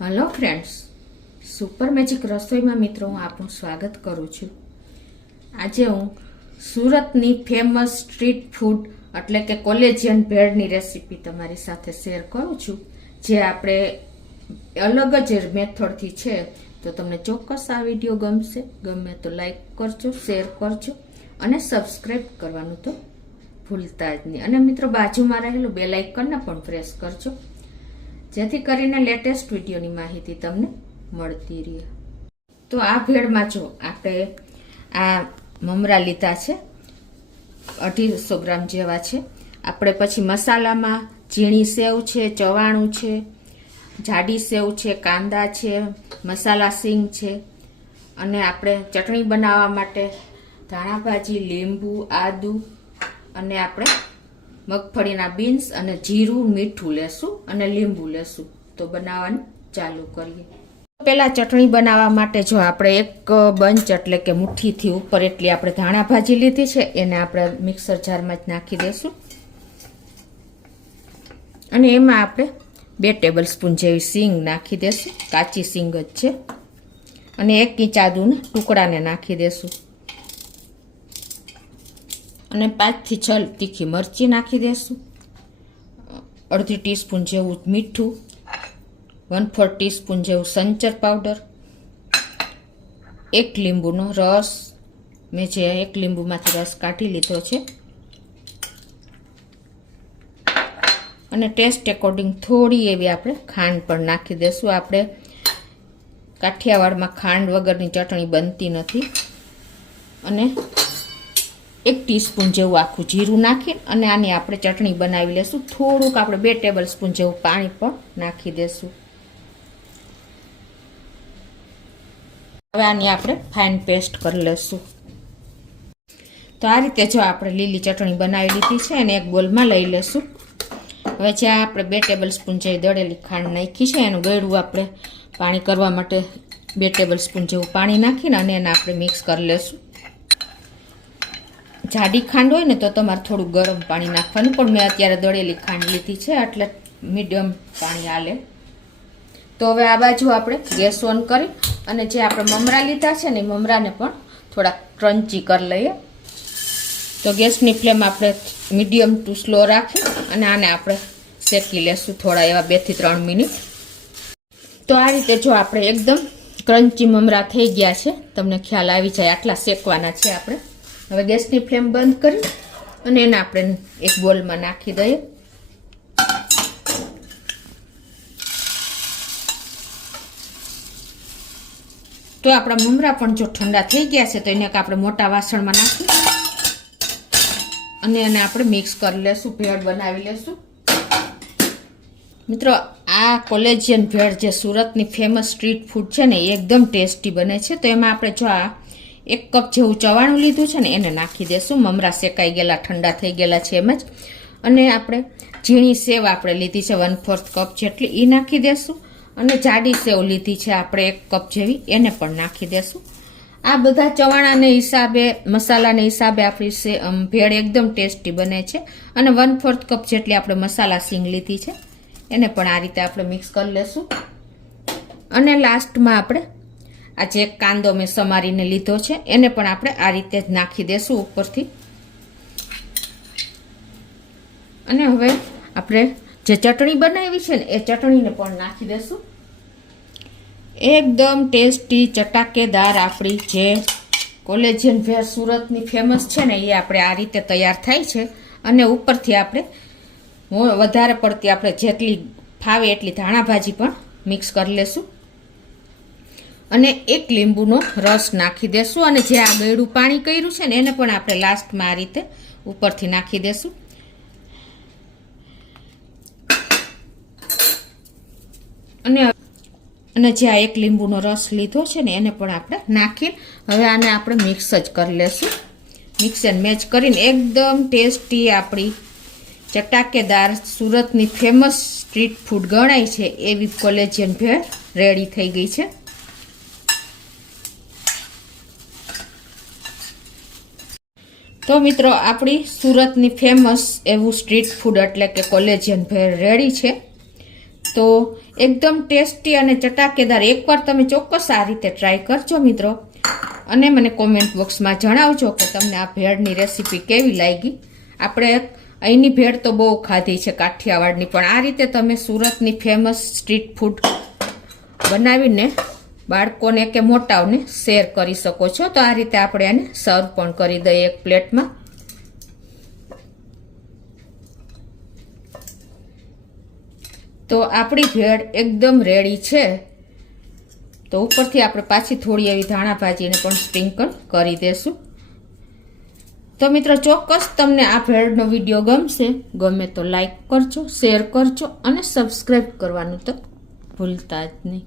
Hello friends, super magic રસોઈમાં મિત્રો હું આપનું સ્વાગત કરું છું. આજે હું સુરતની ફેમસ સ્ટ્રીટ ફૂડ એટલે કે કોલેજિયન ભેળની રેસીપી તમારી સાથે શેર કરું છું, જે આપણે અલગ જ મેથડથી છે. તો તમને ચોક્કસ આ વિડીયો ગમશે. ગમે તો લાઈક કરજો, શેર કરજો અને સબસ્ક્રાઈબ કરવાનું તો ભૂલતા જ નહીં. અને મિત્રો બાજુમાં રહેલું બેલ આઇકનને પણ પ્રેસ કરજો, જેથી કરીને લેટેસ્ટ વિડીયોની માહિતી તમને મળતી રહે. તો આ ભેળમાં જો આપણે આ મમરા લીધા છે, 250 ગ્રામ જેવા છે. આપણે પછી મસાલામાં ઝીણી સેવ છે, ચવાણું છે, જાડી સેવ છે, કાંદા છે, મસાલા સિંગ છે, અને આપણે ચટણી બનાવવા માટે ધાણાભાજી, લીંબુ, આદુ અને આપણે મગફળીના બીન્સ અને જીરું, મીઠું લેશું અને લીંબુ લેશું. તો બનાવવાનું ચાલુ કરીએ. પહેલા ચટણી બનાવવા માટે જો આપણે એક બંચ એટલે કે મુઠ્ઠીથી ઉપર એટલી આપણે ધાણાભાજી લીધી છે, એને આપણે મિક્સર જારમાં જ નાખી દઈશું. અને એમાં આપણે 2 ટેબલ સ્પૂન જેવી સિંગ નાખી દઈશું, કાચી સિંગ જ છે. અને 1 ઇંચ આદુના ટુકડાને નાખી દઈશું. અને 5 થી 6 તીખી મરચી નાખી દઈશું. અડધી ટીસ્પૂન જેવું મીઠું, 1/4 ટીસ્પૂન જેવું સંચર પાવડર, 1 લીંબુનો રસ. મેં જે 1 લીંબુમાંથી રસ કાઢી લીધો છે. અને ટેસ્ટ એકોર્ડિંગ થોડી એવી આપણે ખાંડ પણ નાખી દઈશું. આપણે કાઠિયાવાડમાં ખાંડ વગરની ચટણી બનતી નથી. અને 1 ટીસ્પૂન જેવું આખું જીરું નાખી અને આની આપણે ચટણી બનાવી લેશું. થોડુંક આપણે 2 ટેબલ સ્પૂન જેવું પાણી પણ નાખી દેશું. હવે આની આપણે ફાઇન પેસ્ટ કરી લેશું. તો આ રીતે જો આપણે લીલી ચટણી બનાવી લીધી છે એને એક બોલમાં લઈ લેશું. હવે જ્યાં આપણે 2 ટેબલ સ્પૂન જેવી દળેલી ખાંડ નાખી છે, એનું ગળ્યું આપણે પાણી કરવા માટે 2 ટેબલ સ્પૂન જેવું પાણી નાખીને અને એને આપણે મિક્સ કરી લેશું. જાડી ખાંડ હોય ને તો તમારે થોડું ગરમ પાણી નાખવાનું, પણ મેં અત્યારે દળેલી ખાંડ લીધી છે એટલે મીડિયમ પાણી હાલે. તો હવે આ બાજુ આપણે ગેસ ઓન કરી અને જે આપણે મમરા લીધા છે ને એ મમરાને પણ થોડા ક્રન્ચી કરી લઈએ. તો ગેસની ફ્લેમ આપણે મીડિયમ ટુ સ્લો રાખી અને આને આપણે શેકી લેશું થોડા એવા 2 થી 3 મિનિટ. તો આ રીતે જો આપણે એકદમ ક્રન્ચી મમરા થઈ ગયા છે, તમને ખ્યાલ આવી જાય આટલા શેકવાના છે આપણે. હવે ગેસની ફ્લેમ બંધ કરી અને એને આપણે એક બોલમાં નાખી દઈએ. તો આપણા મમરા પણ જો ઠંડા થઈ ગયા છે તો એને આપણે મોટા વાસણમાં નાખી અને એને આપણે મિક્સ કરી લેશું, ભેળ બનાવી લેશું. મિત્રો આ કોલેજિયન ભેળ જે સુરતની ફેમસ સ્ટ્રીટ ફૂડ છે ને એ એકદમ ટેસ્ટી બને છે. તો એમાં આપણે જો આ 1 કપ જેવું ચવાણું લીધું છે ને એને નાખી દેશું. મમરા શેકાઈ ગયેલા, ઠંડા થઈ ગયેલા છે એમ જ. અને આપણે ઝીણી સેવ આપણે લીધી છે 1/4 કપ જેટલી, એ નાખી દેશું. અને જાડી સેવ લીધી છે આપણે 1 કપ જેવી, એને પણ નાખી દેશું. આ બધા ચવાણાને હિસાબે, મસાલાને હિસાબે આપણી ભેળ એકદમ ટેસ્ટી બને છે. અને 1/4 કપ જેટલી આપણે મસાલા સિંગ લીધી છે, એને પણ આ રીતે આપણે મિક્સ કરી લેશું. અને લાસ્ટમાં આપણે આ જે કાંદો મેં સમારીને લીધો છે એને પણ આપણે આ રીતે જ નાખી દેશું ઉપરથી. અને હવે આપણે જે ચટણી બનાવી છે ને એ ચટણીને પણ નાખી દેશું. એકદમ ટેસ્ટી ચટાકેદાર આપણી જે કોલેજિયન ભેળ સુરતની ફેમસ છે ને એ આપણે આ રીતે તૈયાર થાય છે. અને ઉપરથી આપણે વધારે પડતી આપણે જેટલી ફાવે એટલી ધાણાભાજી પણ મિક્સ કરી લેશું. અને 1 લીંબુનો રસ નાખી દેશું. અને જે આ ગળ્યું પાણી કર્યું છે ને એને પણ આપણે લાસ્ટમાં આ રીતે ઉપરથી નાખી દેશું. અને જે આ 1 લીંબુનો રસ લીધો છે ને એને પણ આપણે નાખી હવે આને આપણે મિક્સ જ કરી લેશું. મિક્સ એન્ડ મેચ કરીને એકદમ ટેસ્ટી આપણી ચટાકેદાર સુરતની ફેમસ સ્ટ્રીટ ફૂડ ગણાય છે એવી કોલેજિયન ભેળ રેડી થઈ ગઈ છે. તો મિત્રો આપણી સુરતની ફેમસ એવું સ્ટ્રીટ ફૂડ એટલે કે કોલેજિયન ભેળ રેડી છે. તો એકદમ ટેસ્ટી અને ચટાકેદાર. એકવાર તમે ચોક્કસ આ રીતે ટ્રાય કરજો મિત્રો, અને મને કોમેન્ટ બોક્સમાં જણાવજો કે તમને આ ભેળની રેસીપી કેવી લાગી. આપણે અહીંની ભેળ તો બહુ ખાધી છે કાઠિયાવાડની, પણ આ રીતે તમે સુરતની ફેમસ સ્ટ્રીટ ફૂડ બનાવીને બાળકોને કે મોટાઓને શેર કરી શકો છો. તો આ રીતે આપણે આને સર્વ પણ કરી દઈએ એક પ્લેટમાં. તો આપણી ભેળ એકદમ રેડી છે. તો ઉપરથી આપણે પાછી થોડી એવી ધાણા ભાજીને પણ સ્પ્રિંકલ કરી દેશું. તો મિત્રો ચોક્કસ તમને આ ભેળનો વિડીયો ગમે તો લાઈક કરજો, શેર કરજો અને સબસ્ક્રાઈબ કરવાનું તો ભૂલતા જ નહીં.